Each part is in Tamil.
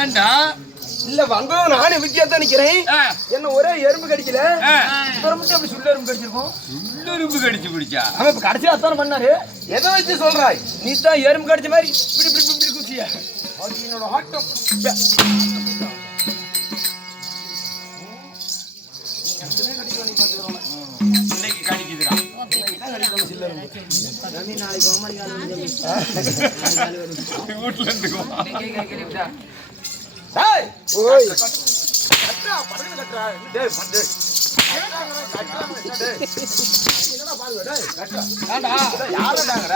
ஏண்டா இல்ல வந்தோம் நானே வித்தியாசம் நிக்கிறேன். என்ன ஒரே எறும்பு கடிக்கல, மட்டும் அப்படி சுள்ள எறும்பு கடிச்சிருக்கோம். சுள்ள எறும்பு கடிச்சு பிடிச்சா அவன் இப்ப கடைசியா அத்தான பண்ணாரு. எதை வச்சு சொல்றாய்? நீ தான் எறும்பு கடிச்ச மாதிரி இப்படி இப்படி இப்படி குச்சியா? அது என்னோட ஆட்டம். இன்னைக்கு கடிக்குதுடா. வீட்டுல இருந்து டேய் ஓய் கட்டா பறந்து கட்டா டேய் பட்டு என்னடா பாருங்க டேய் கட்டா ஏண்டா யாரடாங்கற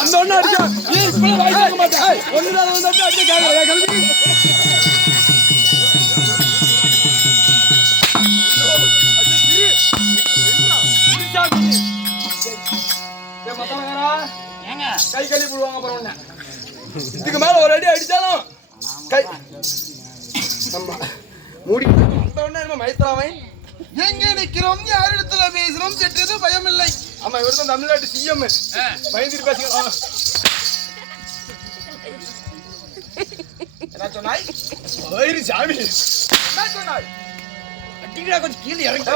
வந்தோனே அடிச்சா நீ இப்ப வாய் கேட்க மாட்டே ஒண்ணுடா வந்து அடிச்சு கேக்குற கல்வி ஏங்க கை கழுவி போடுவாங்க அப்புறம் ஒண்ணு இதுக்கு மேல ஒரு அடி அடிச்சாலும் கை நம்ம மூடி வந்தோடனே நம்ம மைத்ராவை எங்க நிக்கிறோம் யாரிடத்துல பேசுறோம் செட்டது பயம் இல்லை. ஆமா இவர் தான் தமிழ்நாட்டு சிஎம். பயந்துட்டு பேசுங்க. என்ன சொன்னாய்? ஓய்ரி சாமி என்ன சொன்னாய்? அடிங்கடா கொஞ்சம் கீழே இறங்கிடா.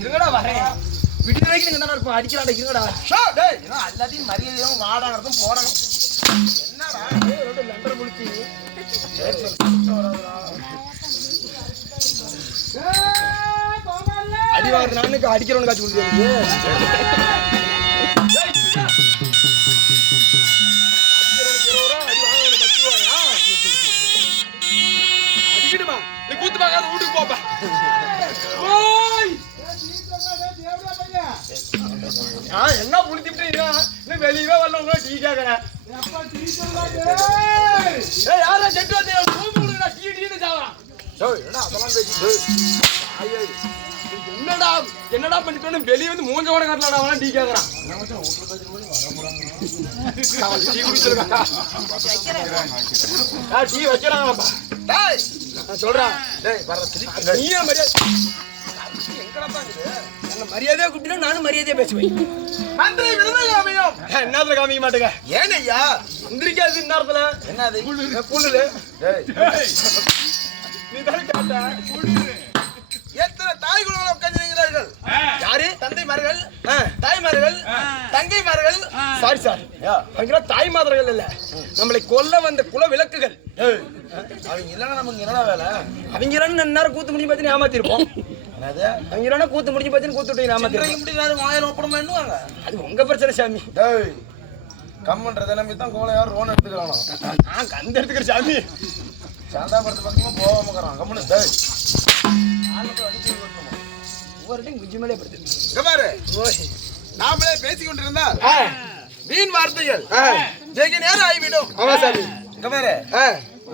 இருங்கடா வரேன். விடிய வரைக்கும் நீங்க என்ன இருப்போம் அடிக்கலாம்டா. இருங்கடா டேய் ஏன்னா எல்லாத்தையும் மரியாதையும் வாடாகிறதும் போடணும். என்னடா ரெண்டு லண்டர் முழிச்சி அடி வாங்குற நானுக்கு அடிக்கிறவனு காட்சி கொடுத்து அடிக்கிடுமா நீ கூத்து பார்க்காத வீட்டுக்கு போப்பா. என்ன புடிச்சிட்டு இன்னும் வெளியவே வரல டீ கேக்குறேன். யாரா செட்டு வந்து டீ டீன்னு சாவறான். என்னடா என்னடா பண்ணிட்டு வெளியே வந்து மூஞ்ச கூட காட்டலாடா அவன் டீ கேக்குறான். டீ குடிச்சிருக்கா டீ வைக்கிறாங்கப்பா. சொல்றான் நீயே மரியாதை என்ன மரியாதையா கூப்பிட்டா நானும் மரியாதையா பேசுவேன். மந்திரி விருது காமியும் என்னத்துல காமிக்க மாட்டேங்க. ஏன் ஐயா மந்திரிக்காது இந்நேரத்துல என்னது புல்லுது நீ தான் கேட்ட எத்தனை தாய் குலங்களை உட்கார்ந்திருக்கிறார்கள். யாரு? தந்தைமார்கள், தாய்மார்கள், தங்கைமார்கள். சாரி சார் அவங்க தாய்மார்கள் இல்ல, நம்மளை கொல்ல வந்த குல விளக்குகள். அவங்க இல்லைன்னா நமக்கு என்னடா வேலை? அவங்க இல்லைன்னு நேரம் கூத்து முடிஞ்சு பார்த்து ஏமாத்திருப்போம். அவங்க இல்லைன்னா கூத்து முடிஞ்சு பார்த்து கூத்து விட்டு ஏமாத்திருப்போம். வாயில் ஒப்படமா என்னவாங்க அது உங்க பிரச்சனை சாமி. கம்மன்றதை நம்பி தான் கோலை யாரும் ரோன் எடுத்துக்கிறானோ. நான் கந்து எடுத்துக்கிற சாமி சாந்தாபுரத்து பக்கமா போகாமக்கிறான். கம்மனு நாமளே பேசிக் கொண்டிருந்தா வீண் வார்த்தைகள் ஜெயிக்க நேரம் ஆகிவிடும்.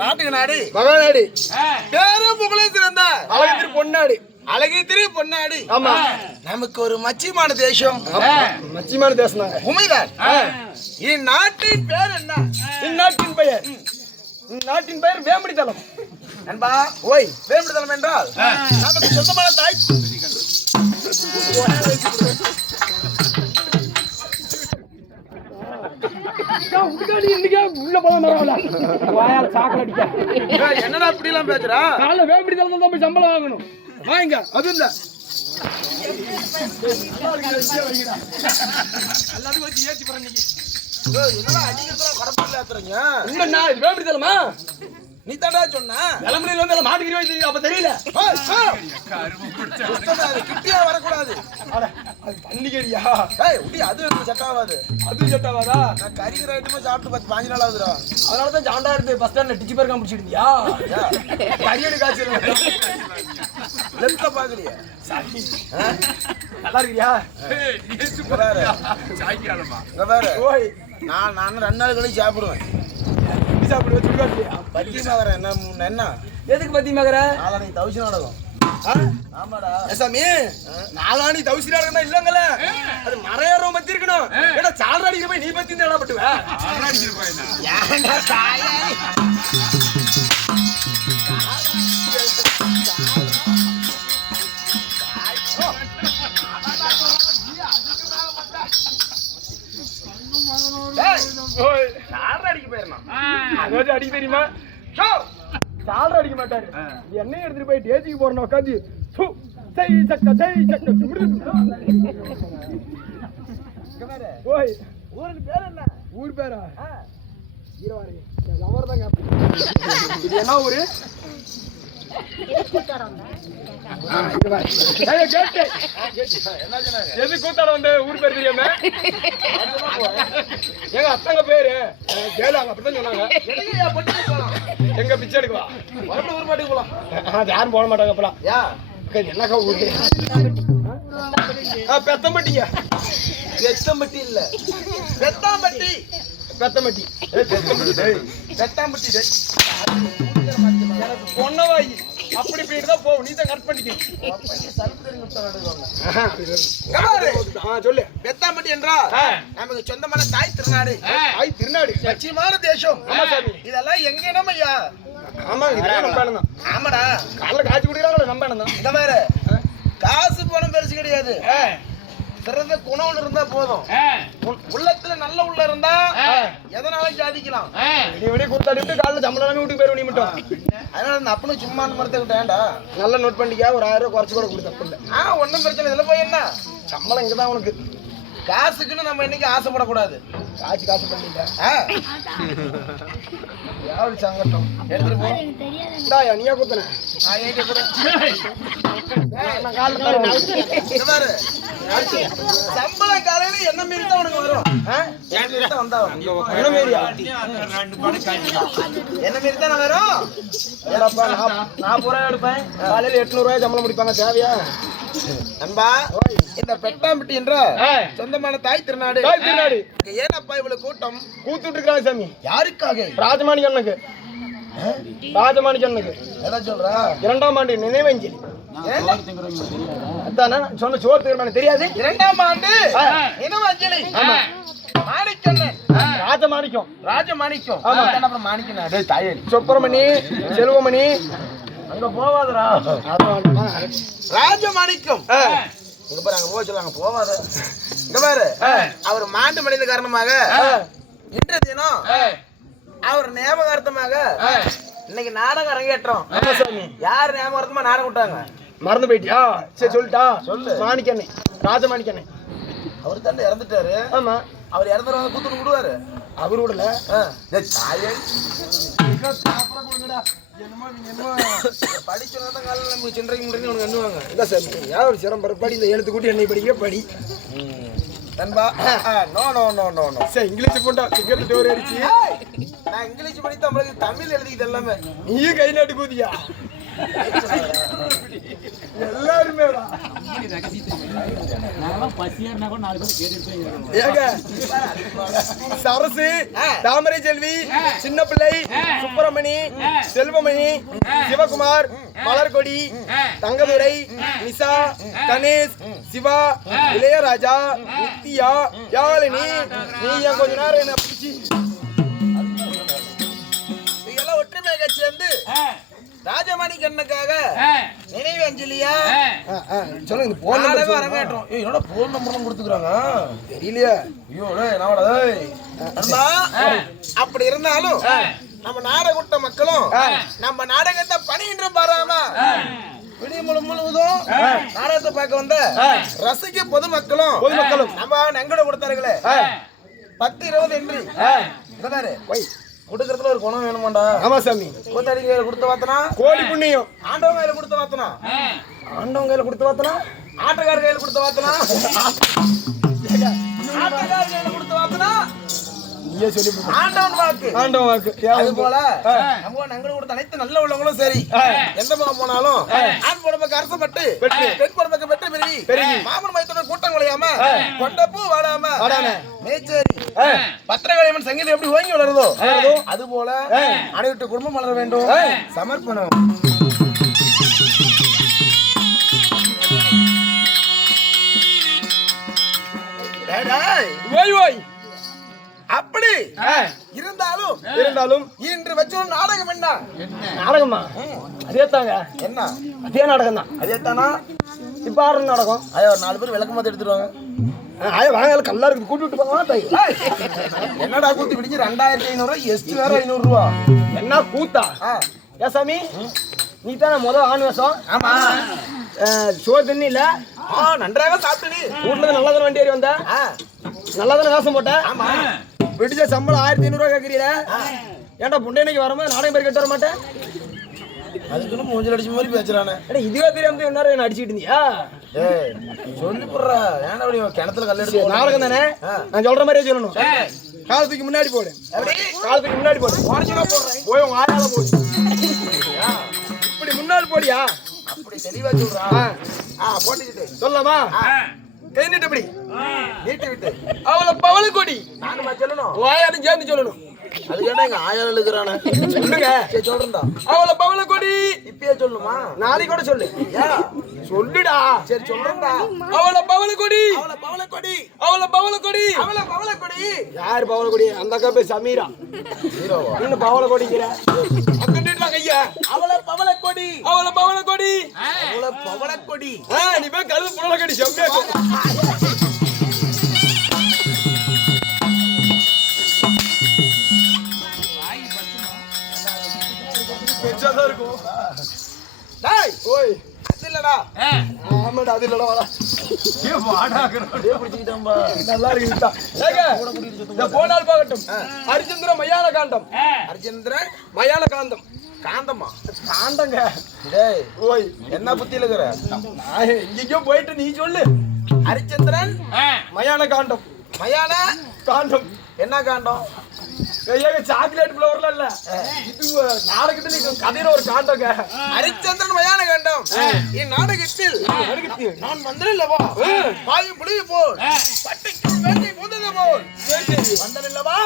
நாட்டுக்கு நாடு மகாநாடு பேரும் புகழையும் சிறந்த அழகத்திற்கு பொன்னாடு அழகு திரு பொன்னாடி. ஆமா, நமக்கு ஒரு மச்சிமான தேசம். மச்சிமான தேசம் தாங்க. உண்மைதான். இந்நாட்டின் பேர் என்ன? இந்நாட்டின் பெயர் இந்நாட்டின் பெயர் வேம்படித்தலம். நண்பா, ஓய், வேம்படித்தலம் என்றால் நமக்கு சொந்தமான தாய். உள்ள போல சாக்கல் அடிக்க என்னடா இப்படி எல்லாம் பேசுறா? காலைல வேம்படித்தலம் தான் போய் சம்பளம் வாங்கணும். வாங்க. அது இல்ல எல்லாத்தையும் வச்சு ஏற்றி போறேன் இன்னைக்கு. என்னடா அடிக்கிறதுலாம் கடப்பில்ல ஆத்துறீங்க? உண்மைண்ணா, இது வேம்படித்தலமா? நீ தாண்டா சொன்னா இளமணியில் வந்து மாட்டுக்கிறீங்க தெரியும். அப்ப தெரியல. அது கிட்டியா வரக்கூடாது. அது பண்டிகையா? ஏய், உடி அது செட் ஆகாது. அது செட் ஆகாதா? நான் கறிக்கிற ஐட்டமா சாப்பிட்டு 10-15 நாள் ஆகுதுடா. அதனாலதான் ஜாண்டா இருக்கு பஸ் ஸ்டாண்ட்ல டிச்சு பேர் காமிச்சிருந்தியா? கரியடு காய்ச்சல் லெப்ட பாக்கலையா? சரி, நல்லா இருக்கியா? சாய்க்கிறாளம்மா. இங்க பாரு, ஓய், நான் 2 நாள் கழிச்சு சாப்பிடுவேன். எப்படி சாப்பிடுவ? சுடுகாட்டியா? பத்தி மகர என்ன எதுக்கு பத்தி மகர? நாளைக்கு தவிச்சு நடக்கும். ஆமாடா சாமி, நாளானி தவிசி நாடகம் இல்லங்கல்ல, அது மறையாரோ பத்தி இருக்கணும். ஏடா சால்ரா அடிக்கிற போய் நீ பத்தி என்ன பட்டுவ? ஏன்டா தாயே? சால்ரா அடிக்க போயிருந்தான். அது அடிக்க தெரியுமா? சால்ரா அடிக்க மாட்டாரு. எண்ணெய் எடுத்துட்டு போய் டேஜிக்கு போறேன் உட்காந்து ஓய், ஊருக்கு பேர் என்ன? ஊர் பேரா? ஈரவாரி. இது என்ன ஊரு? எது கூத்தாட வந்த ஊர் பேர் தெரியாம? எங்க அத்தங்க பேரு கேளாங்க, அப்படித்தான் சொன்னாங்க. எங்க பிச்சை எடுக்குவா? ஊர் பாட்டுக்கு போலாம். யாரும் போட மாட்டாங்க அப்பலாம். யா என்னக்கா ஊரு? பெத்தம்பட்டிங்க. பெத்தம்பட்டி இல்ல, பெத்தாம்பட்டி. பெத்தம்பட்டி. பெத்தாம்பட்டி எனக்கு பொன்னவாயி அப்படி இப்படின்னு தான் போகும். நீ தான் கட் பண்ணிக்க. சொல்லு. பெத்தாம்பட்டி என்றால் நமக்கு சொந்தமான தாய் திருநாடு. தாய் திருநாடு, லட்சியமான தேசம். இதெல்லாம் எங்க இடம் ஐயா? ஆமா, நம்ம இடம் தான். ஆமாடா, காலைல காய்ச்சி குடிக்கிறாங்களே நம்ம இடம் தான். இந்த மாதிரி காசு பணம் பெருசு கிடையாது. சிறந்த குணம் இருந்தா போதும். உள்ளத்துல நல்ல உள்ள இருந்தா எதனாலும் சாதிக்கலாம். விடிய கொடுத்தாடிட்டு காலைல சம்பளம் வீட்டுக்கு போயிருவ நீ மட்டும். அதனால அந்த அப்பனும் சும்மா அந்த மரத்துக்கிட்டேன்டா. நல்லா நோட் பண்ணிக்கா. ஒரு 1000 ரூபாய் குறைச்சு கூட கொடுத்தப்ப இல்ல. ஒன்னும் பிரச்சனை. இதுல போய் என்ன சம்பளம் இங்கதான் உனக்கு. காசுக்குன்னு நம்ம இன்னைக்கு ஆசைப்படக்கூடாது. காசு பண்ணிட்ட யாரு சங்கட்டம் எடுத்துட்டு போ. நீயா குத்தன சம்பளம் காலையில என்ன மீறி தான் உனக்கு வரும். என் மீறி தான் வந்தா என்ன மீறியா? என்ன மீறி தான் வரும். நான் பூரா எடுப்பேன். காலையில 800 ரூபாய் சம்பளம் முடிப்பாங்க. தேவையா நண்பா? இந்த பெட்டாம்பட்டி என்ற சொந்தமான தாய் திருநாடு. ஏனப்பா இவ்வளவு கூட்டம் கூத்துட்டு இருக்காங்க சாமி? யாருக்காக? ராஜமாணிக்கண்ணுக்கு. ராஜமாணிக்கண்ணுக்கு என்ன சொல்றா? 2ஆம் ஆண்டு நினைவஞ்சலி. அதானே சொன்ன சோறு தீர்மானம் தெரியாது. 2ஆம் ஆண்டு நினைவஞ்சலி. மாணிக்கண்ணன். ராஜமாணிக்கம். ராஜமாணிக்கம். மாணிக்கண்ணன் தாயடி சுப்பிரமணி செல்வமணி அங்க போவாதரா. ராஜமாணிக்கம் இங்க பாரு, அங்க போக சொல்லுவாங்க. போவாத. இங்க பாரு, அவர் மாண்டு மடிந்த காரணமாக இன்றைய தினம் அவர் ஞாபகார்த்தமாக இன்னைக்கு நாடகம் அரங்கேற்றோம். யார் ஞாபகார்த்தமா நாடகம் விட்டாங்க? மறந்து போயிட்டியா? சரி சொல்லிட்டா. சொல்லு. மாணிக்கண்ணே, ராஜமாணிக்கண்ணே. அவர் தான் இறந்துட்டாரு. ஆமா, அவர் இறந்துறவங்க கூத்துட்டு விடுவாரு. அவரு விடல. படிச்சோன்னா காலையில் நமக்கு சின்றைக்கு முடிஞ்சு உனக்கு எண்ணுவாங்க. இல்ல சார், யார் சிரமம் படி. இந்த எழுத்து கூட்டி என்னை படிக்க படி நண்பா. No no no no no. Sir English போட்டா டிக்கெட் டோர் அடிச்சு. நான் இங்கிலீஷ் படித்து நம்மளுக்கு தமிழ் எழுதிக்கிது எல்லாமே. நீயும் கை நாட்டு கூதியா? எல்லாருமே ஏங்க சரசு, தாமரை செல்வி, சின்ன பிள்ளை, சுப்பிரமணி, செல்வமணி, சிவகுமார், மலர்கொடி, தங்கதுரை, நிசா, கணேஷ், சிவா, இளையராஜா, நித்யா, யாழினி, நீ ஏன் கொஞ்ச நேரம் என்ன பிடிச்சி இதெல்லாம் ஒற்றுமையாக சேர்ந்து ராஜமணி கண்ணுக்காக நினைவு அஞ்சலியா சொல்லுங்க இந்த போன் நம்பர் அரங்கேற்றம். என்னோட போன் நம்பர்லாம் கொடுத்துக்கிறாங்க தெரியலையா? ஐயோ என்னடா அப்படி இருந்தாலும் நம்ம நாடகட்ட மக்களும் நம்ம நாடகத்தை பணியின்று பாராம விடிய முழுவதும் நாடகத்தை பார்க்க வந்த ரசிக்க பொதுமக்களும் நம்ம நங்கட கொடுத்தார்களே 10-20 என்று கொடுக்கறதுல ஒரு குணம் வேணுமாண்டா? ஆமா சாமி. கூத்தாடிக்கு கையில கொடுத்து பார்த்தனா கோடி புண்ணியம். ஆண்டவன் கையில கொடுத்து பார்த்தனா ஆண்டவன் கையில கொடுத்து பார்த்தனா ஆட்டக்கார கையில கொடுத்து பார்த்தனா ஆட்டக்கார கையில கொடுத்து பார்த்தனா நீயே சொல்லி ஆண்டவன் வாக்கு. ஆண்டவன் வாக்கு. அது போல நம்ம நங்கட கொடுத்த அனைத்து நல்ல உள்ளவங்களும் சரி எந்த பக்கம் போனாலும் ஆண் பொறுமைக்கு அரசப்பட்டு பெண் பொறுமைக்கு பெற்று பெருகி மாமன் மைத்தோட கூட்டம் குலையாம கொண்டப்பூ வாடாம மேச்சேரி பத்திரகாளியம்மன் சங்கீதம் எப்படி ஓங்கி வளருதோ அது போல அனைத்து குடும்பம் வளர வேண்டும். சமர்ப்பணம். அப்படி இருந்தாலும் இன்று வச்ச நாடகம் என்ன நாடகமா? அதே தாங்க. என்ன அதே நாடகம் தான். அதே தானா? இப்ப ஆடுற நாடகம். ஐயோ 4 பேர் விளக்க மாத்த எடுத்துருவாங்க. ஆய வாங்க கல்லா இருக்கு கூட்டிட்டு போங்க. என்னடா கூத்து பிடிச்சு 2500 எஸ்டி வேற 500 ரூபா. என்ன கூத்தா? ஏ சாமி நீ தானே முதல் ஆண் வேஷம். ஆமா. சோறு தண்ணி இல்ல. நன்றாக சாப்பிட்டு வீட்டுல நல்லா தானே வண்டி ஏறி வந்த. நல்லா தானே காசம் போட்ட. ஆமா. விடிச்ச சம்பளம் 1500 ரூபா கேக்குறீல. ஏன்டா புண்டைக்கு வரும்போது நாடகம் பேர் கட்ட வர மாட்டேன். அதுக்குன்னு மூஞ்சில் அடிச்ச மாதிரி பேசுறானே. இதுவே தெரியாம என்ன என்ன அடிச்சுட்டு இருந்தியா? சொல்லி போடுறா. ஏன்னா அப்படி கிணத்துல கல் எடுத்து நாடகம் தானே. நான் சொல்ற மாதிரியே சொல்லணும். காலத்துக்கு முன்னாடி போடு. காலத்துக்கு முன்னாடி போடு. போய் உங்க ஆயால போடு. இப்படி முன்னாடி போடியா? அப்படி தெளிவா சொல்றா. போட்டுக்கிட்டு சொல்லலாமா? கை நீட்டு இப்படி நீட்டு விட்டு அவளை பவள கொடி நானுமா சொல்லணும். வாயாலும் சேர்ந்து சொல்லணும். அது கேட்டா எங்க ஆயால இருக்கிறானே. சொல்லுங்க. சொல்றா. அவளை பவள கொடி இப்பயே சொல்லுமா? நாளைக்கு கூட சொல்லு. சொல்லுடா. சரி சொல்றேன்டா. அவளை பவள கொடி. அவளை பவள கொடி. அவளை பவள கொடி. அவளை பவள கொடி. யார் பவள கொடி? அந்த அக்கா பேர் சமீரா. ஹீரோவா? இன்னும் பவள கொடிங்கிற அக்கண்டிட்டா கையா. அவளை பவள கொடி. அவளை பவள கொடி. அவளை பவள கொடி. நீ போய் கழுது புடல கடி செம்மையா இருக்கும். டேய் ஓய் அது இல்லடா. ஆமாடா அது இல்லடா. வாடா. பிடிச்சிக்கிட்டோம்பா. நல்லா இருக்குடா. ஏங்க இந்த போனால் போகட்டும். அரிச்சந்திர மயான காண்டம். அர்ஜுனன் மயான காண்டம். காந்தம்மா காண்டங்க. டேய் ஓய் என்ன புத்தியில இருக்கிற? நான் எங்கேயோ போயிட்டு நீ சொல்லு. ஹரிச்சந்திரன் மயான காண்டம். மயான காண்டம் என்ன காண்டம்? ஏங்க சாக்லேட் ஃப்ளவர்ல இல்ல. இது நாடகத்துல நீங்க கதையில ஒரு காண்டங்க. ஹரிச்சந்திரன் மயான காண்டம். இந்நாடகத்தில் நான் வந்தேன்லவா பாய் புளிய போல் பட்டிக்கு வேண்டி முதல்ல போல் வந்தேன்லவா.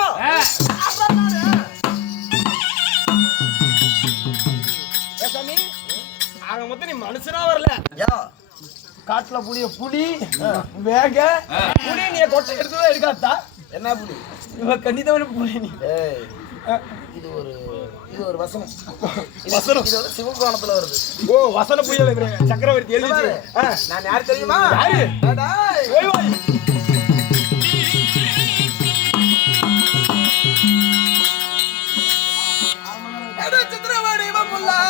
சாமி ஆக மொத்தம் நீ மனுஷனா வரல. யா காட்டுல புளிய புலி வேக புலி நீ கொட்டை எடுத்துதான் எடுக்காதா? என்ன புலி? இவ கண்டிதவன புலி நீ. ஏய் இது ஒரு வசனம். வசனம் இது வந்து சிவபுராணத்துல வருது. ஓ வசன புயல் சக்கரவர்த்தி எழுதிச்சு. நான் யார் தெரியுமா? யாரு? டேய் ஓய் ஓய் அட சித்ரவாடி வமுல்லா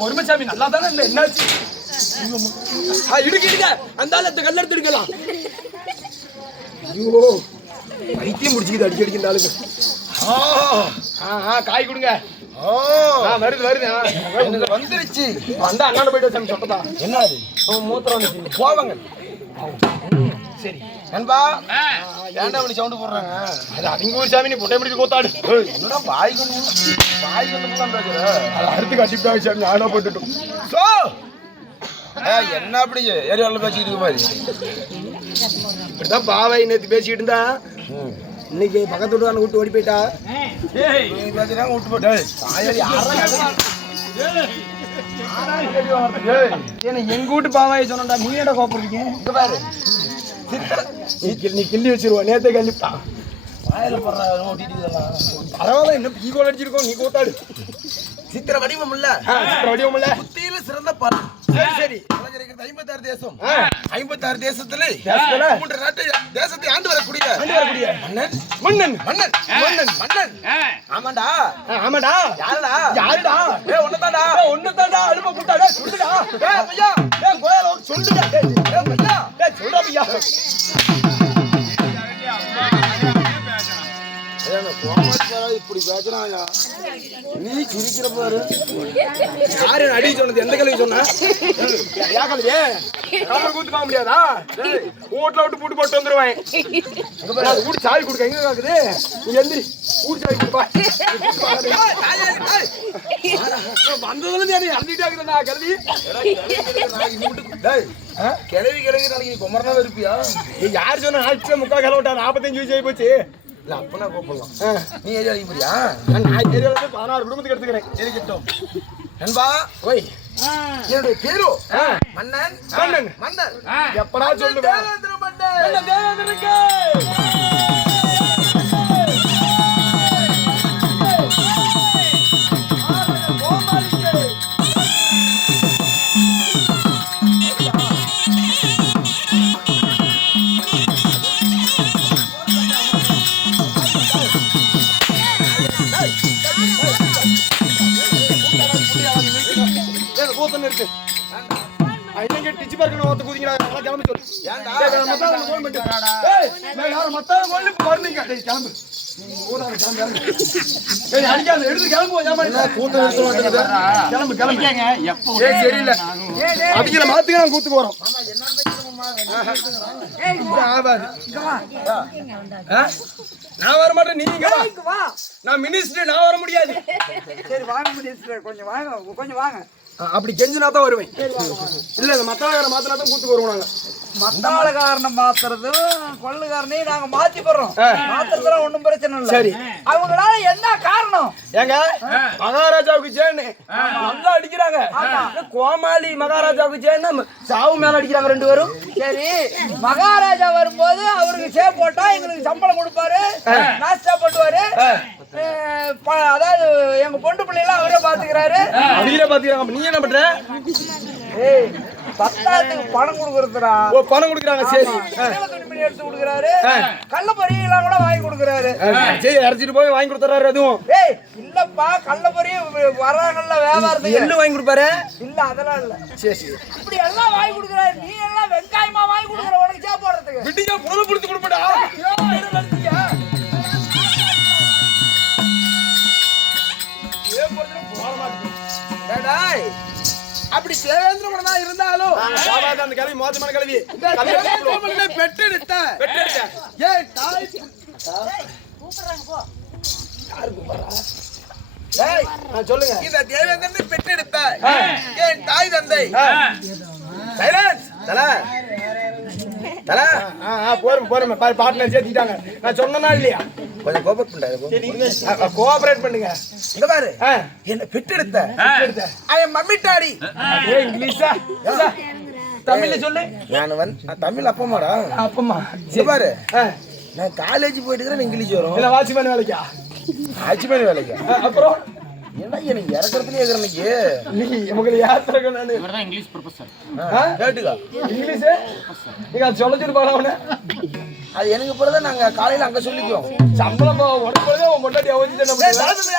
பொறுமைசாமி நல்லா தானே இல்லை என்னாச்சு இடுக்க அந்த ஆளத்தை கல்ல எடுத்து எடுக்கலாம் ஐயோ வைத்தியம் முடிச்சுக்கிது அடிக்க அடிக்க இந்த ஆளுக்கு காய் கொடுங்க வருது வருது வந்துருச்சு வந்தா அண்ணாண்ட போயிட்டு சாமி சொட்டதா என்ன அது மூத்திரம் வந்துச்சு போவாங்க சரி நண்பா ஏன்டா அப்படி சவுண்டு போடுறாங்க அது அவங்க ஊர் சாமி நீ பொட்டை பிடிச்சி கூத்தாடு என்னடா வாய் கொண்டு தான் பேசுற அதை அறுத்து கட்டிவிட்டா சாமி ஆடா போட்டுட்டோம் சோ என்ன அப்படி ஏரியாவில் பேசிக்கிட்டு இருக்க மாதிரி இப்படிதான் பாவை நேற்று பேசிக்கிட்டு இருந்தா இன்னைக்கு பக்கத்து வீட்டுக்காரனை விட்டு ஓடி போயிட்டா பேசுறாங்க விட்டு போட்டேன் எங்க வீட்டு பாவாயை சொன்னா நீ ஏடா கோப்படுறீங்க பாரு நீ கிள்ளி வச்சிருவா நேத்தே கழிப்பான் வாயில போடுறாங்க ஓட்டிட்டு பரவாயில்ல என்ன ஈகோல் அடிச்சிருக்கோம் நீ கூத்தாடு சித்திர வடிவம் இல்ல வடிவம் இல்ல புத்தியில சிறந்த பாரு சரி சரி 56 தேசம் 56 தேசத்துல 3 நாட்டு தேசத்தை ஆண்டு வரக்கூடிய மன்னன் மன்னன் மன்னன் மன்னன் மன்னன் ஆமாடா ஆமாடா யாருடா யாருடா ஒன்னதாடா ஒன்னதாடா அழுப்ப கூட்டாடா சொல்லுடா ஐயா கோயில சொல்லுடா ஐயா சொல்றா ஐயா இப்படி பேசுறாங்க நீ சிரிக்கிற பாரு யாரு அடி சொன்னது எந்த கல்வி சொன்னா கல்வி கமல் கூத்து போக முடியாதா வீட்டுல விட்டு பூட்டு போட்டு வந்துருவேன் வீட்டு சாவி கொடுக்க எங்க காக்குது நீ எந்திரி வீட்டு சாவி கொடுப்பா வந்ததுல இருந்து அழுதிட்டே இருக்குதா கல்வி கிளவி கிளவி நாளைக்கு குமரனா இருப்பியா யாரு சொன்னா ஆச்சு முக்கால் கிளை விட்டா 45 வயசு ஆகி போச்சு இல்ல அப்பனா கூப்பிடலாம் நீ ஏரியா போறியா நான் ஏரியால 16 குடும்பத்துக்கு எடுத்துக்கிறேன் இருக்கட்டும் நண்பா ஓய் என்னுடைய பேரு மன்னன் மன்னன் மன்னர் எப்படா சொல்லுவேன் தேவேந்திர மன்னன் தேவேந்திரனுக்கு இருக்கு ஐயங்க டிச்சி பார்க்கணும் ஓத்த குதிங்கடா எல்லாம் கிளம்பி சொல்லு ஏன்டா மத்தால போன் பண்ணு நான் யார மத்தால கோல்ல வரணுங்க டேய் கிளம்பு ஊரால கிளம்பு ஏய் அடிக்காத எடுத்து கிளம்பு ஏமா கூத்து எடுத்து மாட்டேங்குது கிளம்பு கிளம்பிங்க எப்போ சரியில்லை அடிக்கிற மாத்துக்கு நான் கூத்துக்கு வரோம் நான் வர மாட்டேன் நீங்க வா நான் மினிஸ்டர் நான் வர முடியாது சரி வாங்க மினிஸ்டர் கொஞ்சம் வாங்க அப்படி கெஞ்சினா தான் வருவேன் இல்ல இந்த மத்தாளக்கார மாத்தினா தான் கூத்துக்கு வருவோம் நாங்க மத்தாளக்காரனை மாத்துறதும் கொள்ளுக்காரனையும் நாங்க மாத்தி போடுறோம் மாத்துறதுலாம் ஒண்ணும் பிரச்சனை இல்ல சரி அவங்களால என்ன காரணம் ஏங்க மகாராஜாவுக்கு ஜெயன்னு நல்லா அடிக்கிறாங்க கோமாளி மகாராஜாவுக்கு ஜெயன்னு சாவு மேல அடிக்கிறாங்க ரெண்டு பேரும் சரி மகாராஜா வரும்போது அவருக்கு சே போட்டா எங்களுக்கு சம்பளம் கொடுப்பாரு நாஸ்டா பண்ணுவாரு அதாவது எங்க பொண்டு பிள்ளைலாம் அவரே பாத்துக்கிறாரு அவங்களே பாத்துக்கிறாங்க நீ என்ன பண்ற ஏய் பத்தாத்துக்கு பணம் கொடுக்கறதுடா ஓ பணம் கொடுக்குறாங்க சரி துணிமணி எடுத்து கொடுக்குறாரு கள்ள பொரியெல்லாம் கூட வாங்கி கொடுக்குறாரு சரி அரைச்சிட்டு போய் வாங்கி கொடுத்துறாரு அதுவும் ஏய் இல்லப்பா கள்ள பொரிய வராங்கல்ல வியாபாரத்துக்கு எள்ளு வாங்கி கொடுப்பாரு இல்ல அதெல்லாம் இல்ல சரி சரி இப்படி எல்லாம் வாங்கி கொடுக்குறாரு நீ எல்லாம் வெங்காயமா வாங்கி கொடுக்குற உனக்கு சே போடுறதுக்கு விட்டியா புறல புடிச்சு கொடுப்படா அப்படி தேவேந்திர மன்னனா இருந்தாலும் அந்த கிளவி மோசமான கிளவி பெற்றெடுத்த ஏன் தாய் சொல்லுங்க இந்த தேவேந்திரனை பெற்றெடுத்த என் தாய் தந்தை சைலன்ஸ் தல தல போறோம் பார்ட்னர் சேர்த்துட்டாங்க நான் சொன்னா இல்லையா கொஞ்சம் கோஆபரேட் பண்ணுங்க இங்க பாரு என்ன பெற்றெடுத்த ஐ எம் மம்மி டாடி இங்கிலீஷா தமிழ்ல சொல்லு நான் தமிழ் அப்பமாடா அப்பமா இங்க பாரு நான் காலேஜ் போயிட்டு இருக்கிறேன் இங்கிலீஷ் வரும் இல்ல வாட்ச்மேன் வேலைக்கா? ஆச்சுமேன் வேலைக்கு அப்புறம் என்ன எனக்கு இறக்கறதுலயே இருக்கிற இன்னைக்கு நீ உங்களுக்கு யாத்திரை நானு இவர்தான் இங்கிலீஷ் ப்ரொஃபசர். கேட்டுக்கா இங்கிலீஷ் நீங்க அது சொல்லிச்சிருப்பாங்க அவனை. அது எனக்கு பிறகு நாங்க காலையில அங்க சொல்லிக்குவோம். சம்பளம் உடம்புறதே உன் கொண்டாடி அவன்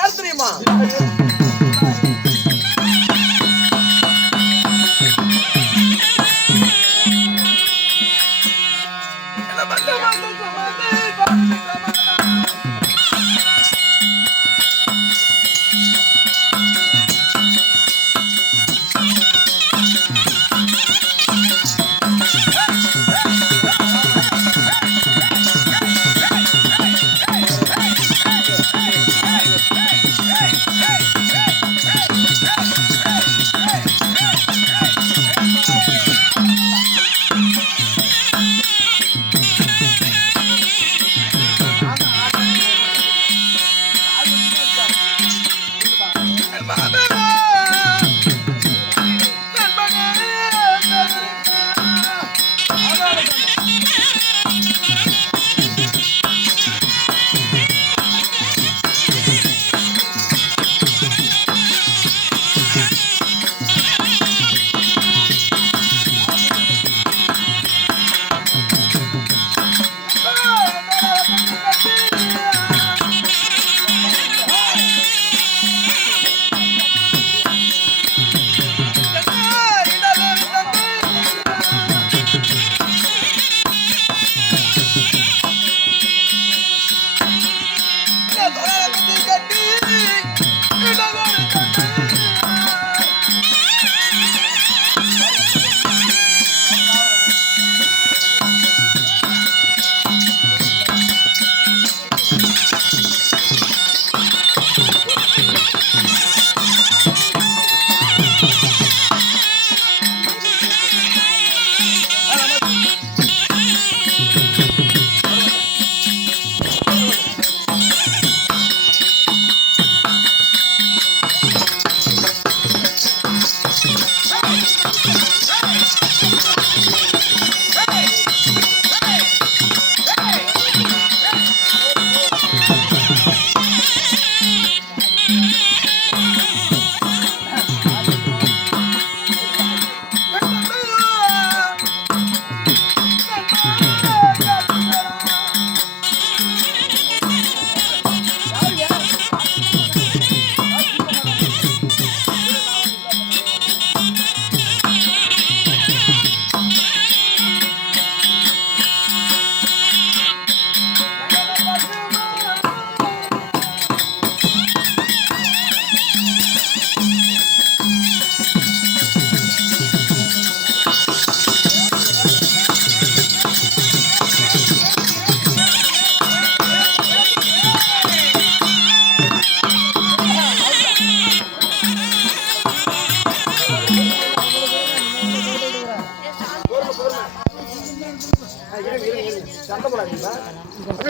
யார் தெரியுமா?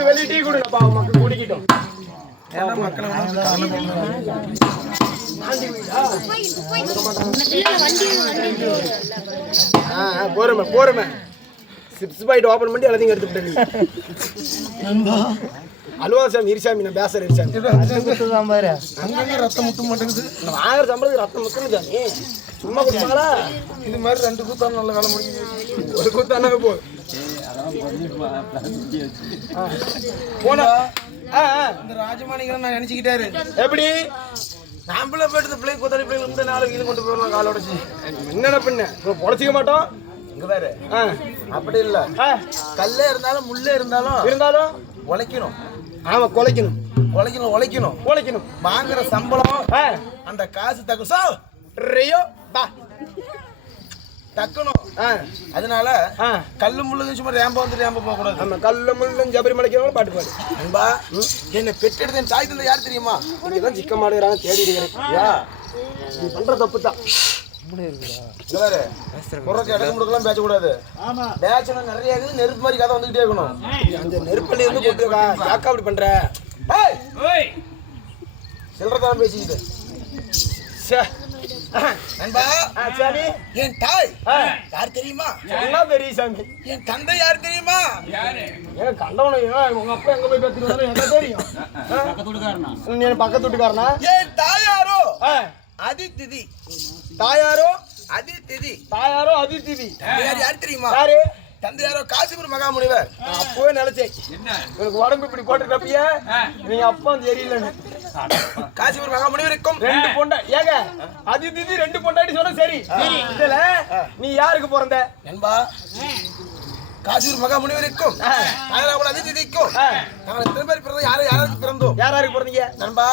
வெளியே டீ கொடுங்கப்பா மக்கள் குடிக்கிட்டோம். பொறுமை பொறுமை. சிப்ஸ் பாயிண்ட் ஓபன் பண்ணி எல்லாத்தையும் எடுத்துக்கிட்டேன். அல்வா சாமி இருசாமி நான் பேசுறேன் இருசாமி. ரத்தம் முட்ட மாட்டேங்குது. வாங்குற சம்பளத்துக்கு ரத்தம் முத்தணும் சாமி. சும்மா கொடுப்பாங்களா? இது மாதிரி 2 கூத்தான நல்ல வேலை முடியுது. ஒரு கூத்தானா போ போனா இந்த ராஜமாணிகளை நான் நினைச்சுக்கிட்டாரு. எப்படி நாம்பள போயிட்டு பிள்ளை கூத்தாடி பிள்ளை இந்த 4 கிலோ கொண்டு போயிடலாம் காலோட. என்னென்ன பண்ண பொழைச்சிக்க மாட்டோம். இங்க வேற அப்படி இல்ல. கல்லே இருந்தாலும் முள்ளே இருந்தாலும் உழைக்கணும். ஆமா கொலைக்கணும் உழைக்கணும் உழைக்கணும் உழைக்கணும். வாங்குற சம்பளம் அந்த காசு தக்கணும். அதனால கல்லு முள்ளு சும்மா ரேம்ப வந்து ரேம்ப போக கூடாது. நம்ம கல்லு முள்ளு ஜபரிமலைக்கு பாட்டு பாடு. அன்பா என்ன பெற்றெடுத்த என் தாய் தந்தை யார் தெரியுமா? இங்கதான் சிக்க மாடுறாங்க தேடி இருக்கிறேன். நீ பண்ற தப்பு தான். பேசக்கூடாது. பேச்சணும் நிறைய நெருப்பு மாதிரி கதை வந்துகிட்டே இருக்கணும். அந்த நெருப்பள்ளி இருந்து கொட்டு காக்கா அப்படி பண்ற சில்லறதான் பேசிக்கிட்டு நண்பா சாமி என் தாய் யார் தெரியுமா? என்ன தெரியும் சாமி? என் தந்தை யார் தெரியுமா? ஏன் கண்டவன உங்க அப்பா எங்க போய் பேசுறாரு என்ன தெரியும்? நீ பக்கத்து வீட்டுக்காரனா? என் தாயாரோ அதிதிதி. தாயாரோ அதிதிதி. தாயாரோ அதிதிதி. யார் தெரியுமா? யாரு? தந்தையாரோ காசிபுர மகாமுனிவர். நான் அப்பவே நினைச்சேன் எனக்கு உடம்பு இப்படி போட்டுக்கிறப்ப நீங்க அப்பா வந்து எரியலன்னு. காசிபுர மகாமுனிவருக்கும் 2 பொண்டா ஏங்க அதிதிதி 2 பொண்டாட்டி சொன்னா சரி. இதுல நீ யாருக்கு பிறந்த? நண்பா காசிபுர மகாமுனிவருக்கும் தாயாரோட அதிதிதிக்கும் நாங்கள் திரும்ப பிறந்த யாருக்கு பிறந்தோம்? யாருக்கு பிறந்தீங்க? நண்பா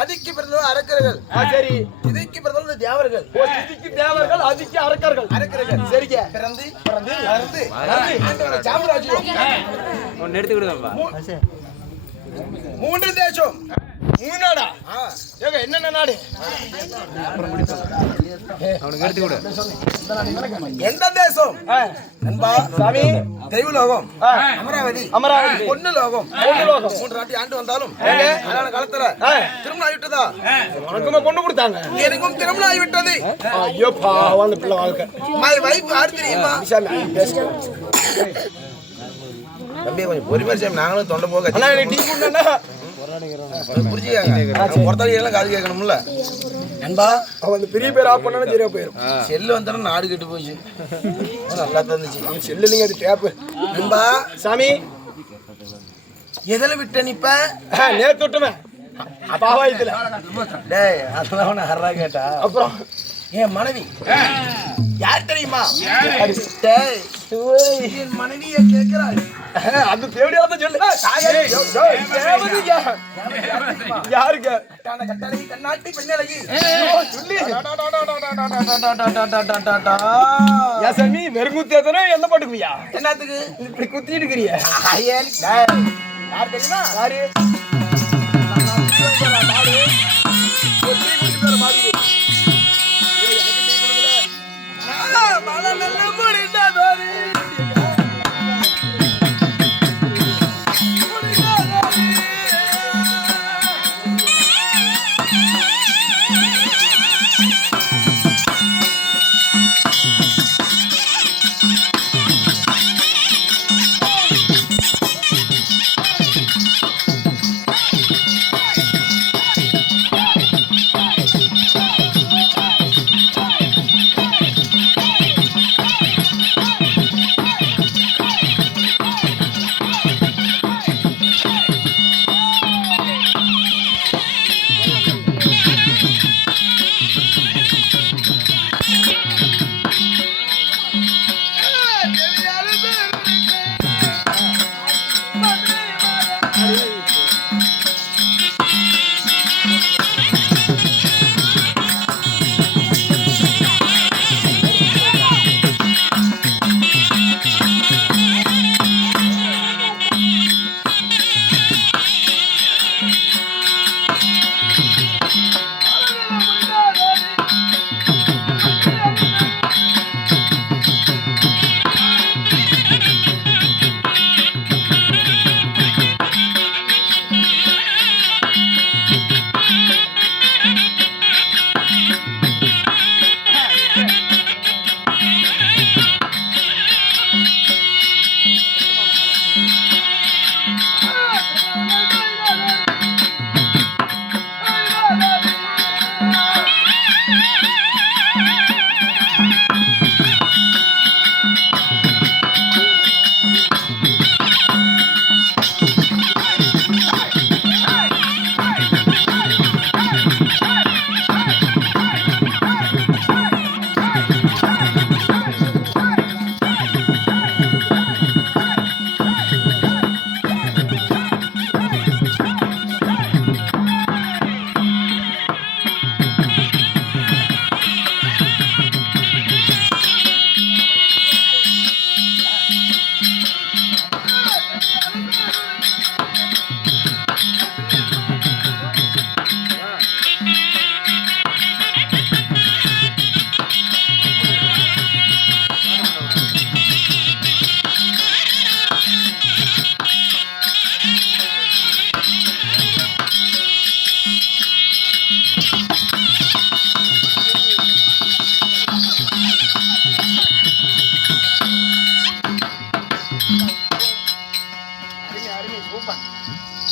அதிக்கு பிறந்தவர் அரக்கர்கள். சரி. திதிக்கு பிறந்தவர் தேவர்கள். திதிக்கு தேவர்கள், அதிக்கு அரக்கர்கள். அரக்கர்கள் சரிங்க. பிறந்து ஆண்டவரை சாம்ராஜ்யம். ஒன்னு எடுத்து விடுதாப்பா. 3 தேசம். 3 நாடா? ஏங்க என்னென்ன நாடு? அவனுக்கு எடுத்து விடு. எந்த தேசம்? நண்பா சாமி தெய்வலோகம், அமராவதி, பொன்னு லோகம். 3 நாட்டு ஆண்டு வந்தாலும் அதான காலத்துல திருமணம் ஆகிவிட்டதா? உனக்குமா பொண்ணு கொடுத்தாங்க? எனக்கும் திருமணம் ஆகிவிட்டது. ஐயோ பாவம் அந்த பிள்ளை வாழ்க்கை. மை வைஃப் யார் தெரியுமா? தம்பி கொஞ்சம் பொறுமையா சாமி, நாங்களும் தொண்டை போக அண்ணா எனக்கு டீ குடுண்ணா. புரிஞ்சுக்காங்க. பொறுத்தாலும் காது கேட்கணும்ல. நண்பா அவன் அந்த பெரிய பேர் ஆஃப் பண்ணா சரியா போயிடும். செல்லு வந்தாலும் நாடு கெட்டு போச்சு. நல்லா தான் இருந்துச்சு. செல்லு இல்லைங்க அது டேப்பு. நண்பா சாமி எதில் விட்ட நிப்ப? நேத்து விட்டுமே பாவாயத்துல. டேய் அதெல்லாம் ஒன்று ஹர்ரா கேட்டா. அப்புறம் என் மனைவி யார் தெரியுமா? டேய் என் மனைவியை கேட்கிறாள். அது தேவையாத சொல்லு. யாருங்க? கட்டளை கண்ணாட்டி பெண்ணழகி சொல்லி சாமி வெறுங்குத்தியாத்தனா என்ன பாட்டுக்குவியா? என்னத்துக்கு இப்படி குத்திட்டு இருக்கிறிய? யார் தெரியுமா? யாரு?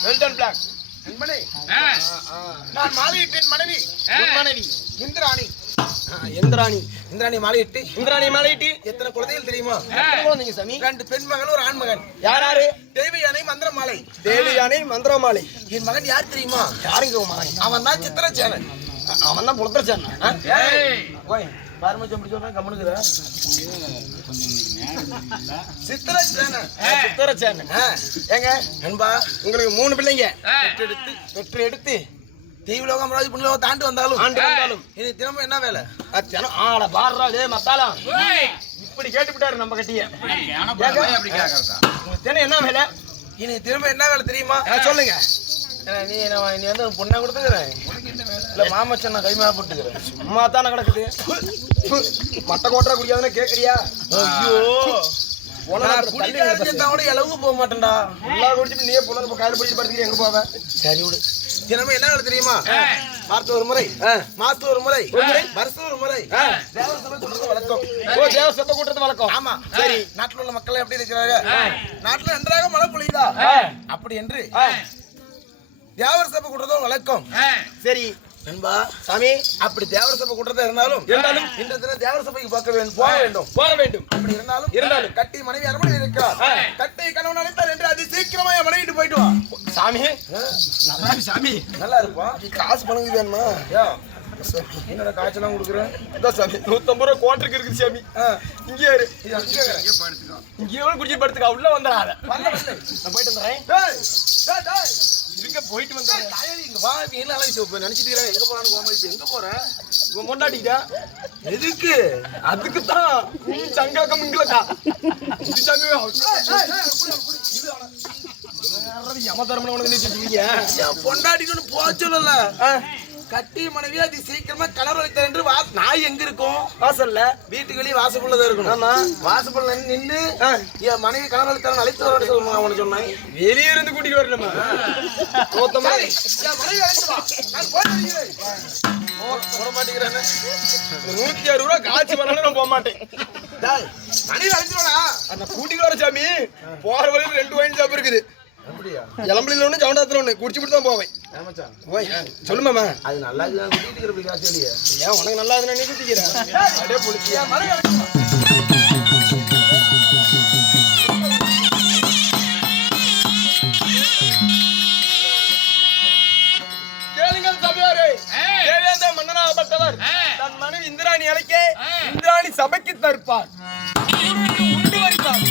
வெல்டன் பிளாக் நண்பனே, நான் மாலையிட்டேன் மனைவி உன் மனைவி இந்திராணி. எந்திராணி இந்திராணி மாலையிட்டு இந்திராணி மாலையிட்டி எத்தனை குழந்தைகள் தெரியுமா? குழந்தைங்க சாமி. 2 பெண் மகன் ஒரு ஆண் மகன். யாரு? தேவயானை மந்திர மாலை. தேவியானை மந்திரமாலை. என் மகன் யார் தெரியுமா? யாருங்க உன் மகன்? அவன் தான் சித்திரச்சேனன். அவன் தான் புலத்தரச்சான். போய் பாரம்பரியம் எப்படி சொல்றேன் கம்முனுக்குற சித்திரச்சேனன். சித்திரச்சான். ஏங்க நண்பா, உங்களுக்கு 3 பிள்ளைங்க பெற்று எடுத்து தீவிலோகம் ராஜ் புண்ணிலோகம் தாண்டி வந்தாலும் ஆண்டு வந்தாலும் இனி தினமும் என்ன வேலை? அத்தனம் ஆட பாடுறா டே மத்தாலாம். இப்படி கேட்டுவிட்டாரு நம்ம கட்டிய. உங்களுக்கு தினம் என்ன வேலை? இனி திரும்ப என்ன வேலை தெரியுமா? சொல்லுங்க. நீ வந்து பொண்ணை கொடுத்துக்கிறேன் இல்ல மாமச்சன் நான் கைமா போட்டுக்கிறேன். சும்மா தானே கிடக்குது. மட்டை கோட்டரை குடிக்காதுன்னு கேக்குறியா? ஐயோ கூட அளவுக்கு போக மாட்டேன்டா. எல்லா குடிச்சு நீயே புள்ள கையில பிடிச்சி படுத்துக்கிற எங்க போவ? சரி விடு. தினமும் என்ன வேலை தெரியுமா? வாரத்து ஒரு முறை, மாசத்து ஒரு முறை, வருஷம் ஒரு முறை தேவ சபை கூட்டுறது வழக்கம். ஓ தேவ சபை கூட்டுறது வழக்கம். ஆமா சரி. நாட்டுல உள்ள மக்கள் எப்படி இருக்கிறாங்க? நாட்டுல நன்றாக மழை பொழியுதா? அப்படி என்று தேவர் சபை கூட்டுறதும் வழக்கம். சரி நண்பா சாமி. அப்படி தேவர் சபை கூட்டுறதா இருந்தாலும் இன்று தினம் தேவர் சபைக்கு போக வேண்டும். அப்படி இருந்தாலும் கட்டி மனைவி அரமனை இருக்கிறார். கட்டி கணவன் அழைத்தார் என்று அது சீக்கிரமா என் மனைவிட்டு போயிட்டு வா சாமி. சாமி நல்லா இருப்பான். காசு பணம் வேணுமா? என்னோட காய்ச்சலாம் கொடுக்குறேன். அதான் சாமி 150 ரூபா கோட்டருக்கு இருக்குது சாமி. இங்கே இரு. இங்கே குடிச்சு படுத்துக்கா. உள்ள வந்துடாத. வரல நான் போயிட்டு வந்துடுறேன். இருக்க போயிட்டு வந்துடுறேன். இங்க வா. இப்ப என்ன அழைச்சு நினைச்சிட்டு இருக்கிறேன். எங்க போறான்னு போகாம இப்ப எங்க போறேன்? உன் பொண்டாட்டிக்கிட்டா? எதுக்கு? அதுக்குத்தான் சங்காக்கம் இங்கலக்கா. இது சாமி யமதர்மனை உனக்கு நினைச்சிருக்கீங்க. பொண்டாட்டின்னு போக சொல்லல. கட்டி மனைவி அது சீக்கிரமா கலர் வைத்தார் என்று நாய் எங்க இருக்கும்? வாசல்ல. வீட்டுக்கு வெளியே வாசப்புள்ளதான் இருக்கணும். ஆமா. வாசப்புள்ள நின்று என் மனைவி கலர் வைத்தார் அழைத்து வர சொல்லுங்க. அவனை சொன்னேன் வெளியே இருந்து கூட்டிட்டு வரணுமா? சரி, என் மனைவி அழைத்து வா. நான் போய் போட மாட்டேங்கிறேன். 160 ரூபா காய்ச்சி வரணும். நான் போக மாட்டேன். மனைவி அழைத்து வாடா. அந்த கூட்டிட்டு வர சாமி. போற வரையும் 2 வைன் ஷாப் இருக்குது. அப்படியா? இளம்பலில ஒண்ணு ஜவுண்டாத்துல ஒண்ணு குடிச்சு விட்டு தான் போவேன். போய் சொல்லுமாமா. அது நல்லா கூட்டிட்டு இருக்கிற காசு இல்லையா? ஏன் உனக்கு நல்லா இருந்தா நீ குடிக்கிறேன். அப்படியே புடிச்சியா? கேளுங்கள் சபையாரே. தேவேந்திர மன்னனாகப்பட்டவர் தன் மனைவி இந்திராணி அழைக்க இந்திராணி சபைக்கு தற்பார். உண்டு வைப்பார்.